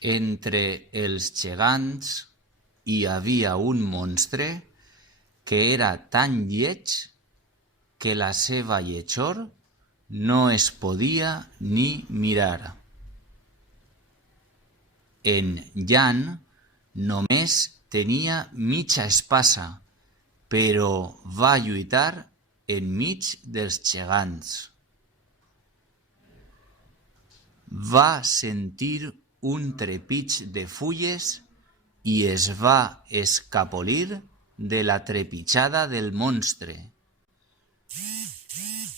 Entre els gegants hi havia un monstre que era tan lleig que la seva lletjor no es podia ni mirar. En Jan només tenia mitja espasa, però va lluitar enmig dels gegants. Va sentir un trepig de fulles i es va escapolir de la trepitjada del monstre.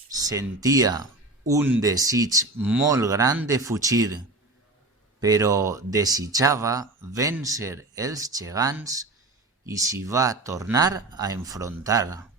Sentia un desig molt gran de fugir, però desitjava vèncer els gegants i s'hi va tornar a enfrontar.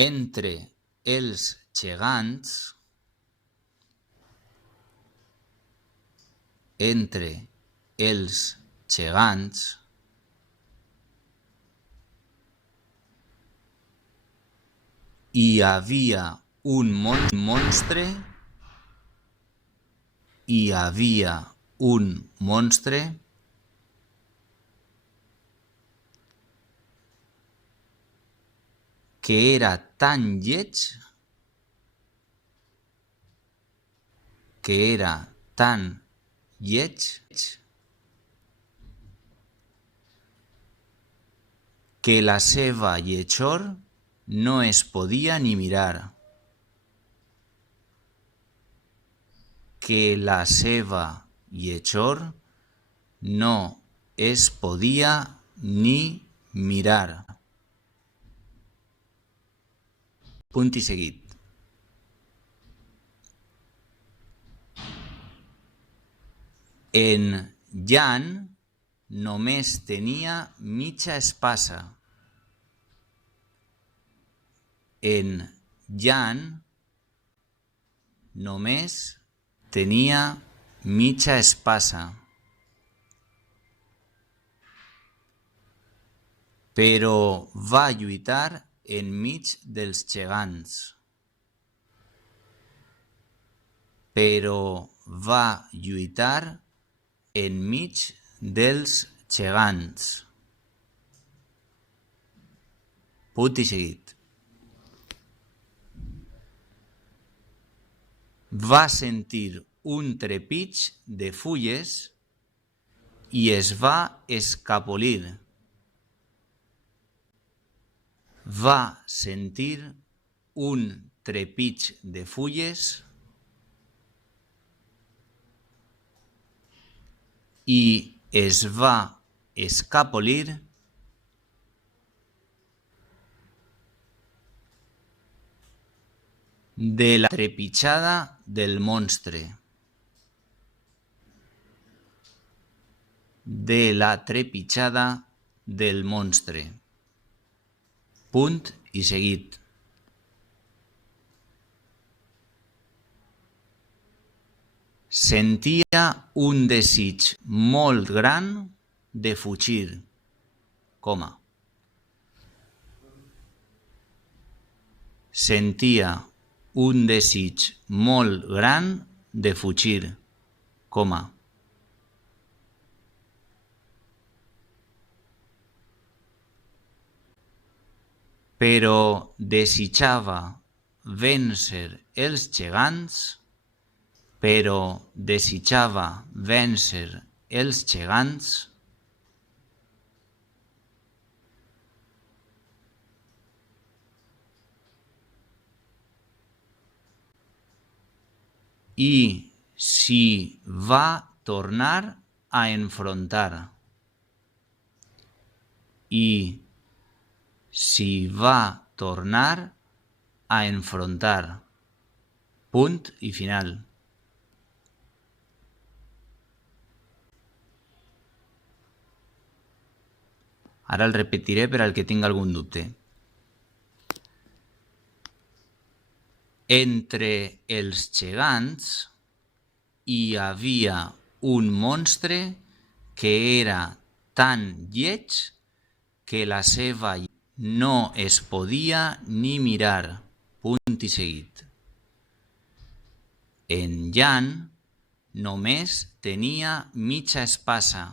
Entre els gegants, hi havia un monstre que era tan lleig que la seva lletjor no es podia ni mirar. Que la seva lletjor no es podia ni mirar. Punt i seguit. En Jan només tenia mitja espasa. En Jan només tenia mitja espasa. Però va lluitar enmig dels gegants. però va lluitar enmig dels gegants. Punt i seguit. Va sentir un trepig de fulles i es va escapolir. Va sentir un trepig de fulles i es va escapolir de la trepitjada del monstre. De la trepitjada del monstre. Punt i seguit. Sentia un desig molt gran de fugir, coma. Sentia un desig molt gran de fugir, coma. Però desitjava vèncer els gegants, i s'hi va tornar a enfrontar. Punt i final. Ara el repetiré per al que tingui algun dubte. Entre els gegants hi havia un monstre que era tan lleig que la seva no es podia ni mirar. Punt i seguit. En Jan només tenia mitja espasa,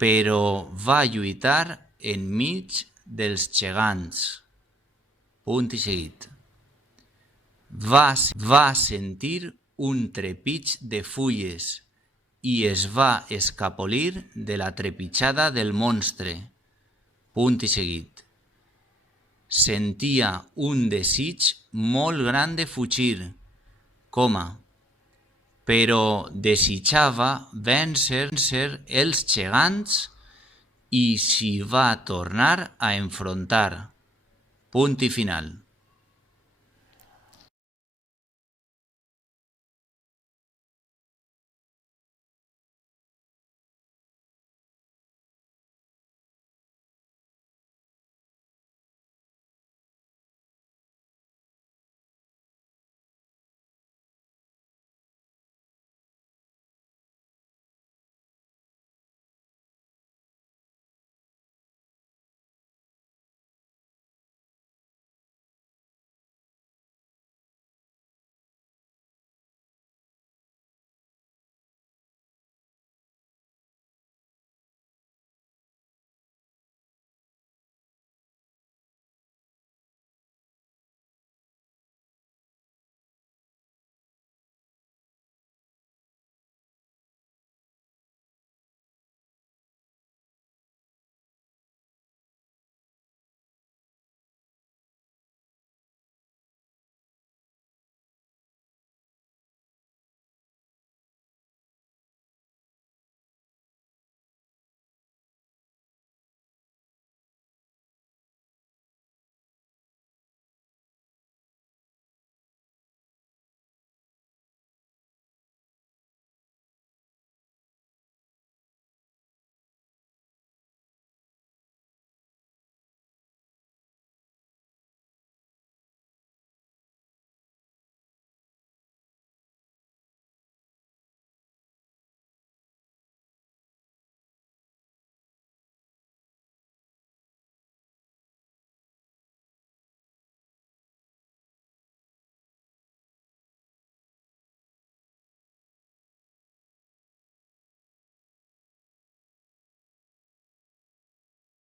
però va lluitar enmig dels gegants. Punt i seguit. Va sentir un trepig de fulles i es va escapolir de la trepitjada del monstre. Punt i seguit. Sentia un desig molt gran de fugir, coma, però desitjava vèncer els gegants i s'hi va tornar a enfrontar. Punt i final.